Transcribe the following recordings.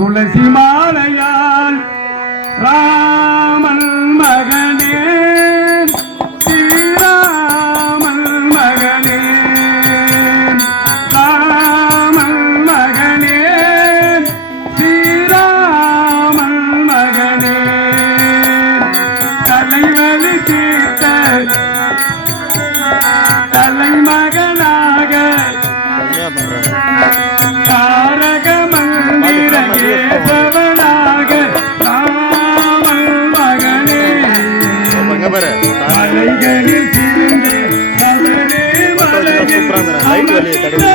துளசி மாலையால் ありがとうございます。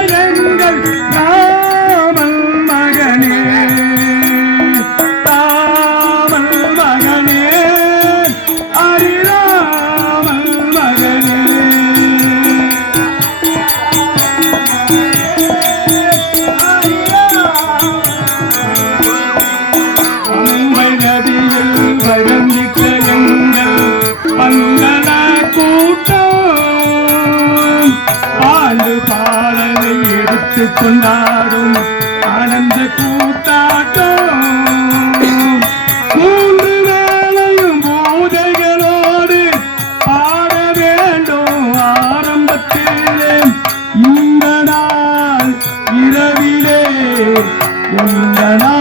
பார்த்து கொண்டாடும் ஆனந்த கூத்தாட்டம். மூன்று வேளையும் பூஜைகளோடு பாட வேண்டும். ஆரம்பத்திலே இந்த நாள் இரவிலே. இந்த நாள்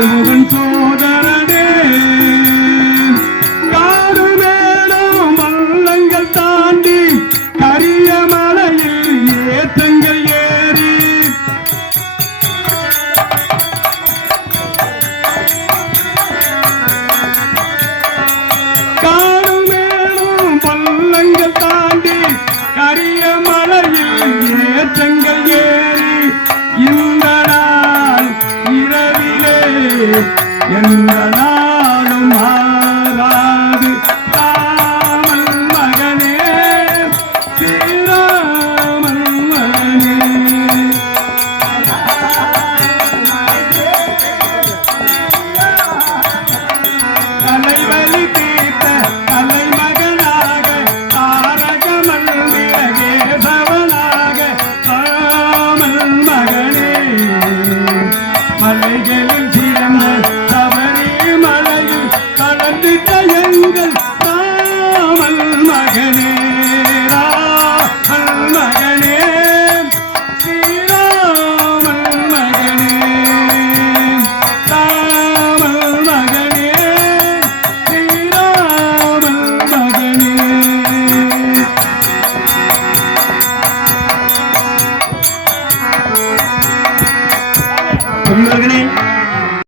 அருமுகன் சோதரனே. காடு மேலும் வல்லங்கள் தாண்டி கரிய மலையில் ஏற்றங்கள் ஏறி. காடு மேலும் பள்ளங்கள் தாண்டி கரிய மலையில் ஏற்றங்கள் எந்த நாளும்